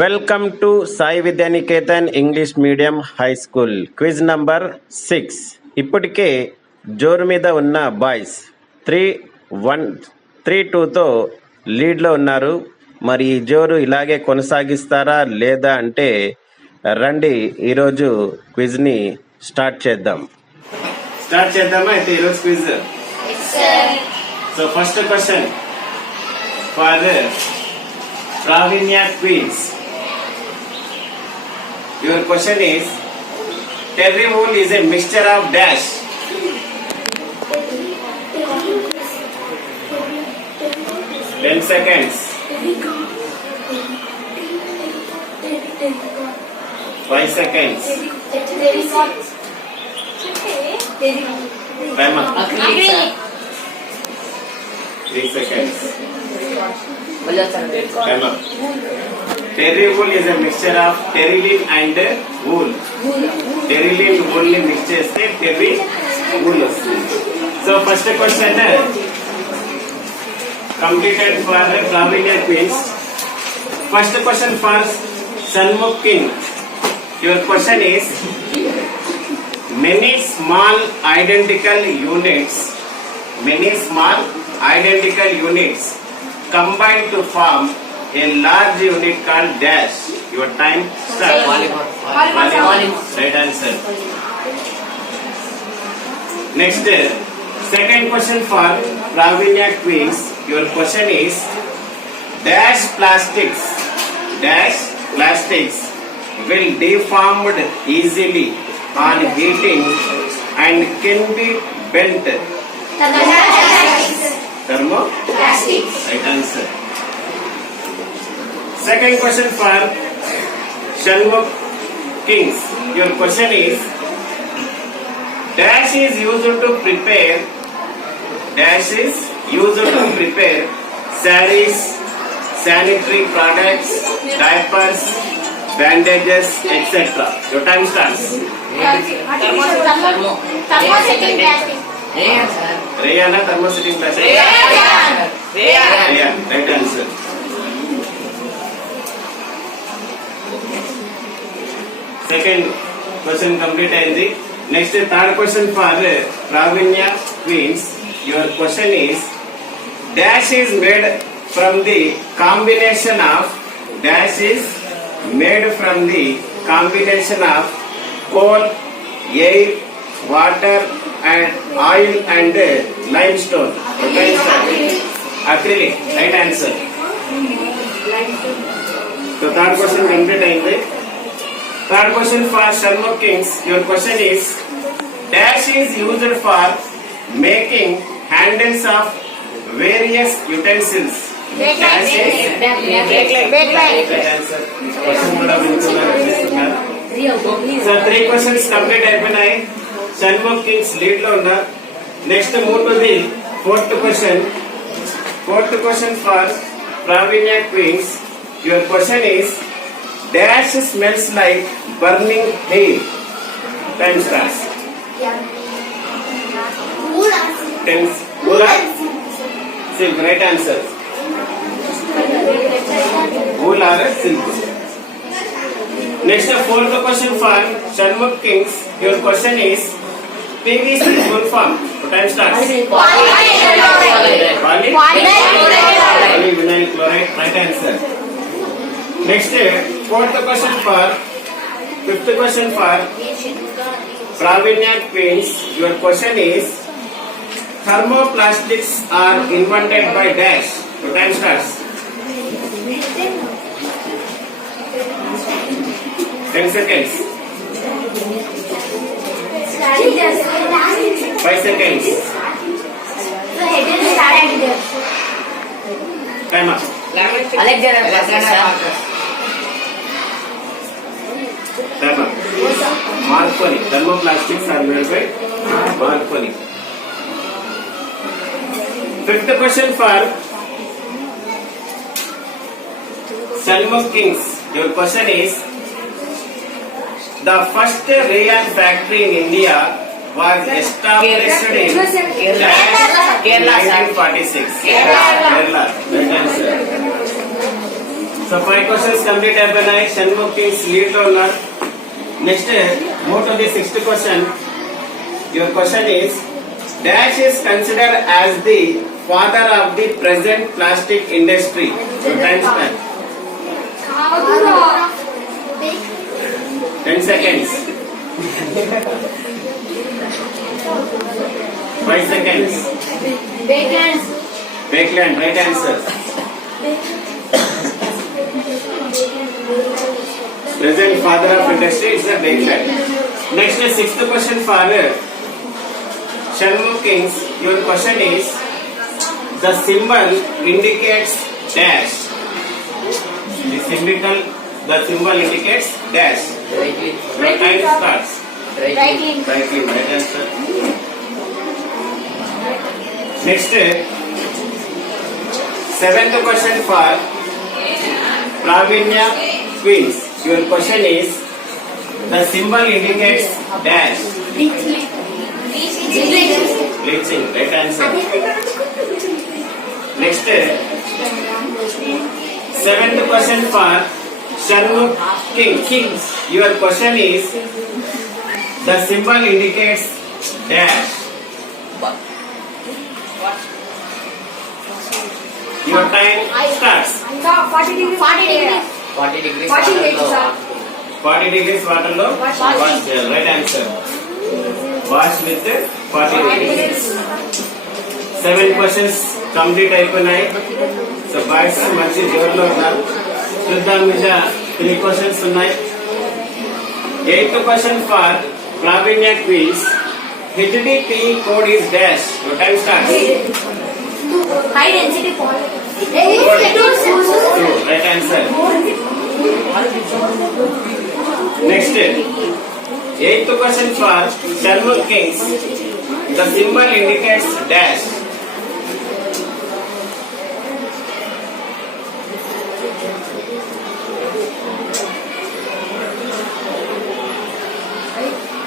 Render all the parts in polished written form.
Welcome to Sai Vidyaniketan English Medium High School. Quiz number 6. ఇప్పటికే జోరు మీద ఉన్న బాయ్స్ 3-2తో లీడ్లో ఉన్నారు. మరి ఈ జోరు ఇలాగే కొనసాగిస్తారా లేదా అంటే రండి ఈరోజు క్విజ్ని స్టార్ట్ చేద్దామా అయితే ఈరోజు quiz. So first question for Pravinya quiz. Your question is, terry wool is a mixture of dash. Ten seconds. 5 seconds. Time up. 3 seconds. Time up. Terry wool is a mixture of terryline and wool. Terryline wool ni mix cheste terry wool vastundi. So first question completed for Pravinya quiz. First question for Shanmukh King. Your question is, many small identical units combined to form a large unit called dash. Your time start. Polygon. Right answer. Next, second question for Pravinya quiz. Your question is, dash plastics will deformed easily on heating and can be bent. Thermoplastics. Right answer. Second question for Shanmukh Kings. Your question is, dash is used to prepare sarees, sanitary products, diapers, bandages, etc. Your time starts. Rayana, thermosetting plastic. Rayan. Right answer. Second question complete aindi. Next, third question for Pravinya Queens. Your question is, dash is made from the combination of coal, air, water and oil and limestone. Acrylic. Right answer. So third question complete aindi. Third question for Shanmukh Kings. Your question is, dash is used for making handles of various utensils. Dash is right answer. Question kuda vintunaru. So 3 questions complete అయిపోయినాయి. Shanmukh Kings lead లో ఉన్నారు. Next move to the fourth question. Fourth question for Pravinya Queens. Your question is, dash smells like burning hay. Time starts. Silk. Right answer. Wool or silk. Next, fourth question for Shanmukh Kings. Your question is, PVC full form. Time starts. Polyvinyl chloride. Right answer. Next, fifth question for Pravinya Queens. Your question is, thermoplastics are invented by dash. Your time starts. 10 seconds. 5 seconds. Time up. Time up. Marconi. Thermoplastics are made by Marconi. Fifth question for Shanmukh Kings. Your question is, the first rayon factory in India was established in Kerala 1946. Kerala. Right answer. So 5 questions complete అయిపోయినాయి. Shanmukh Kings lead లో ఉన్నారు. Next, move to the 6th question. Your question is, Dash is considered as the father of the present plastic industry. Your time span. 10 seconds. 5 seconds. Bakeland, right answer. Present father of industry is the bakeland. Next, 6th question for Shunmukh Kings. Your question is, the symbol indicates dash. The symbol indicates dash. Your time starts. Right in. Right answer. Next, 7th question for Pravinya Queens. Your question is, the symbol indicates dash. Bleaching. Right answer. Next, 7th question for Shunmukh Kings. Your question is, the symbol indicates dash. Your time starts. 40 degrees. 40 degrees 40 degrees water lo wash. Right answer. Wash with 40 degrees. 7 questions complete అయిపోయినాయి. So boys మంచి జోరులో ఉన్నారు. చూద్దాం ఇంకా 3 questions ఉన్నాయి. 8th question for Pravinya Quiz. HDP code is dash. Your time starts. High density polymer. Right answer. Next, 8th question for Shunmukh Kings. The symbol indicates dash.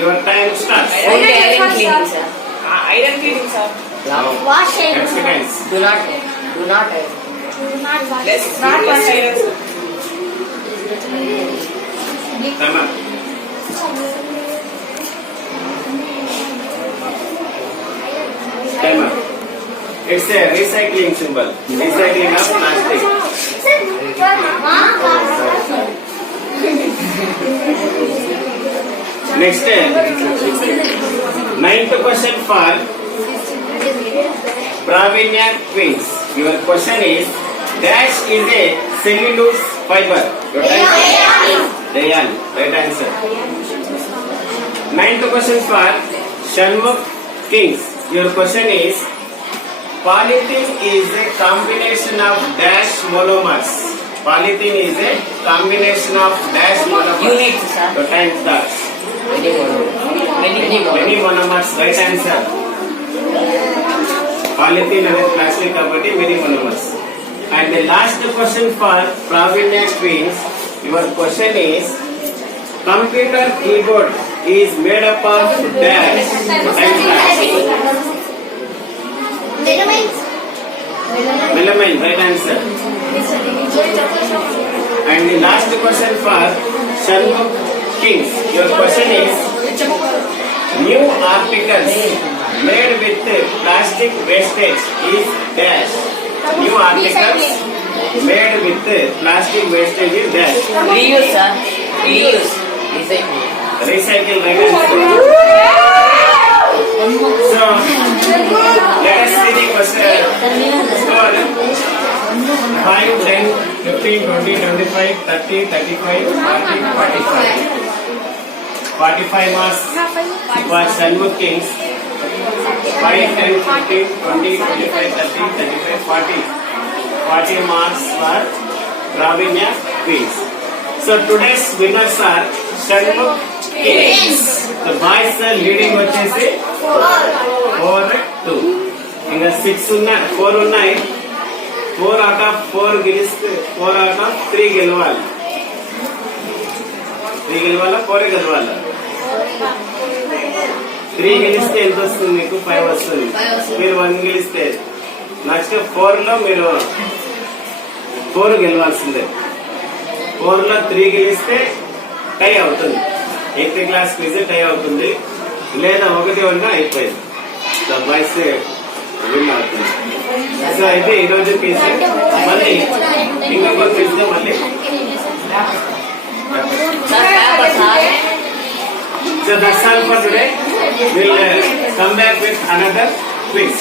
Your time starts. Only iron cleaning, sir. Iron cleaning, sir. Wash and 10 seconds. Do not iron. not wash. Less Not less wash. iron, sir. Time up. Time up. It's a recycling symbol. Recycling of plastic. Next, 9th question for Pravinya Queens. Your question is, dash is a cellulose fiber. Your time Dayan. Right answer. 9th question for Shunmukh Kings. Your question is, polythene is a combination of dash monomers. Polythene is a combination of dash monomers. Units, sir. Your time starts. Many monomers. Right answer. Polythene is plastic కాబట్టి many monomers. And the last question for Pravinya Queens. Your question is, computer keyboard is made up of dash. Melamine. Right answer. And the last question for Shunmukh Kings. Your question is, new articles made with plastic wastage is dash. New articles made with plastic wastage is dash. Reuse, sir. Reuse. Recycle. Right answer. So, let us see the question. Score 5, 10, 15, 20, 25, 30, 35, 40, 45. 45 marks for Shunmukh Kings. 5, 10, 15, 20, 25, 30, 35, 40. 40 marks for Pravinya Queens. So today's winners are Shunmukh Kings. The boys are leading వచ్చేసి 4-2. ఇంకా 6 ఉన్నాయి, 4 ఉన్నాయి. 4 out of 4 గెలిస్తే 4 out of 3 గెలవాలి. 3 గెలవాలా, 4 గెలవాలా? 3 గెలిస్తే ఎంత వస్తుంది మీకు? 5 వస్తుంది. మీరు 1 గెలిస్తే నెక్స్ట్ 4 లో మీరు 4 గెలవాల్సిందే. 4 లో 3 గెలిస్తే టై అవుతుంది. 8th క్లాస్ క్విజ్ టై అవుతుంది, లేదా 1-1 అయిపోయింది. సో బాయ్స్ విన్ అవుతుంది. సో అయితే ఈ రోజు క్విజ్ మళ్ళీ ఇంకొక క్విజ్ మళ్ళీ. So that's all for today. We'll come back with another quiz.